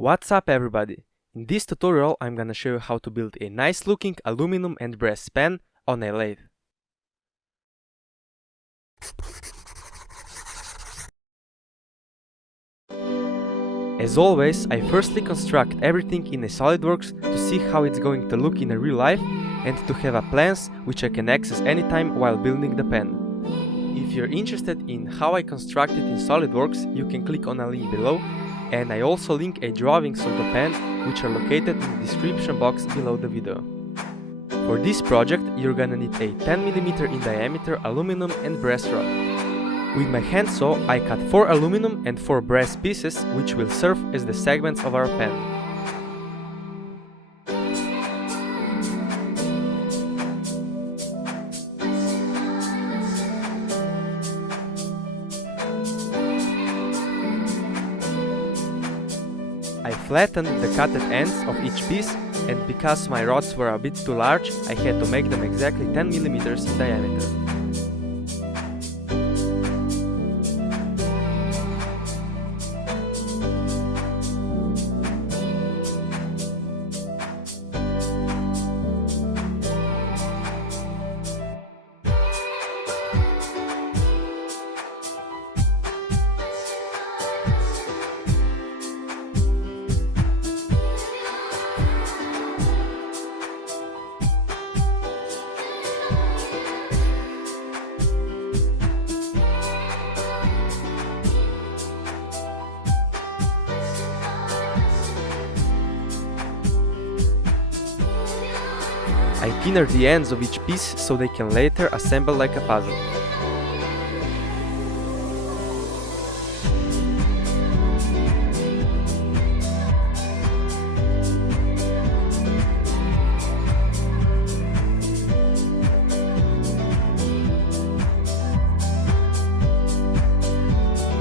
What's up everybody? In this tutorial I'm gonna show you how to build a nice looking aluminum and brass pen on a lathe. As always, I firstly construct everything in a SolidWorks to see how it's going to look in a real life and to have a plans which I can access anytime while building the pen. If you're interested in how I construct it in SolidWorks, you can click on a link below, and I also link a drawings of the pen which are located in the description box below the video. For this project you're gonna need a 10mm in diameter aluminum and brass rod. With my hand saw I cut 4 aluminum and 4 brass pieces which will serve as the segments of our pen. I flattened the cutted ends of each piece, and because my rods were a bit too large, I had to make them exactly 10mm in diameter. I thinner the ends of each piece so they can later assemble like a puzzle.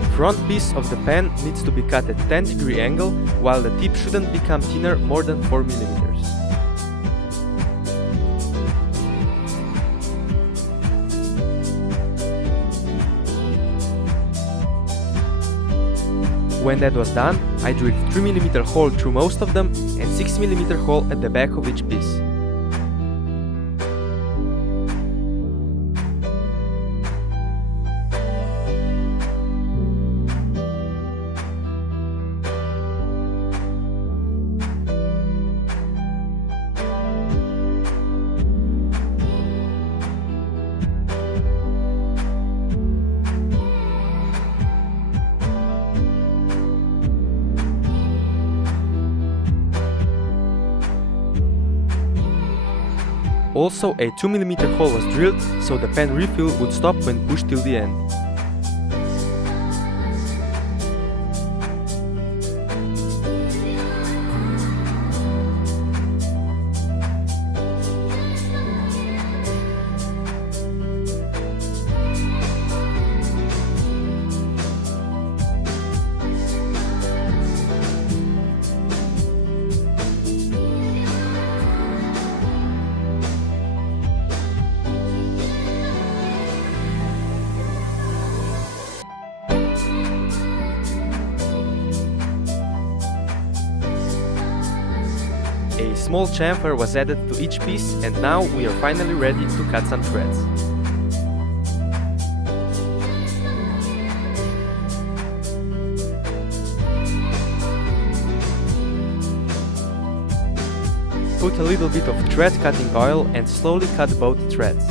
The front piece of the pen needs to be cut at 10-degree angle, while the tip shouldn't become thinner more than 4mm. When that was done, I drilled 3mm hole through most of them and 6mm hole at the back of each piece. Also, a 2mm hole was drilled, so the pen refill would stop when pushed till the end. A small chamfer was added to each piece, and now we are finally ready to cut some threads. Put a little bit of thread cutting oil and slowly cut both threads.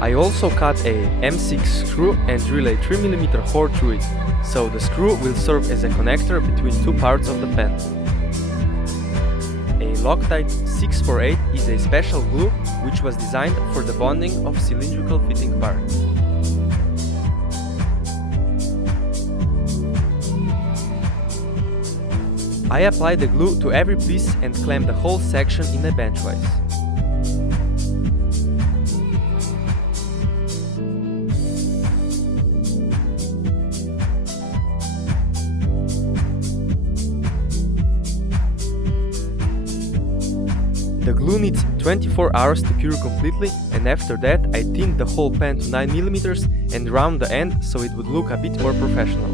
I also cut a M6 screw and drill a 3mm hole through it, so the screw will serve as a connector between two parts of the pen. A Loctite 648 is a special glue which was designed for the bonding of cylindrical fitting parts. I apply the glue to every piece and clamp the whole section in a benchwise. The glue needs 24 hours to cure completely, and after that I thinned the whole pan to 9mm and round the end so it would look a bit more professional.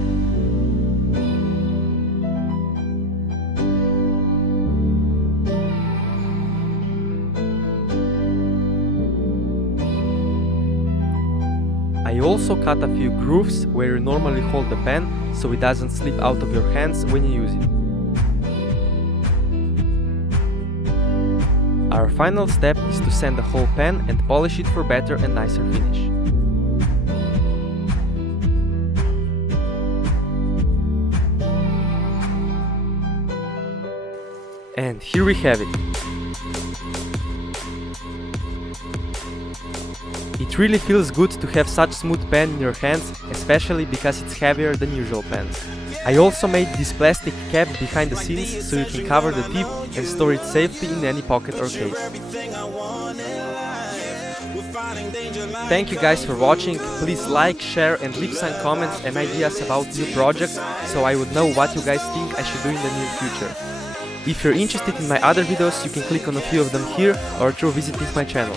I also cut a few grooves where you normally hold the pen so it doesn't slip out of your hands when you use it. Our final step is to sand the whole pen and polish it for better and nicer finish. And here we have it. It really feels good to have such smooth pen in your hands, especially because it's heavier than usual pens. I also made this plastic cap behind the scenes so you can cover the tip and store it safely in any pocket or case. Thank you guys for watching. Please like, share and leave some comments and ideas about new projects so I would know what you guys think I should do in the near future. If you're interested in my other videos, you can click on a few of them here or through visiting my channel.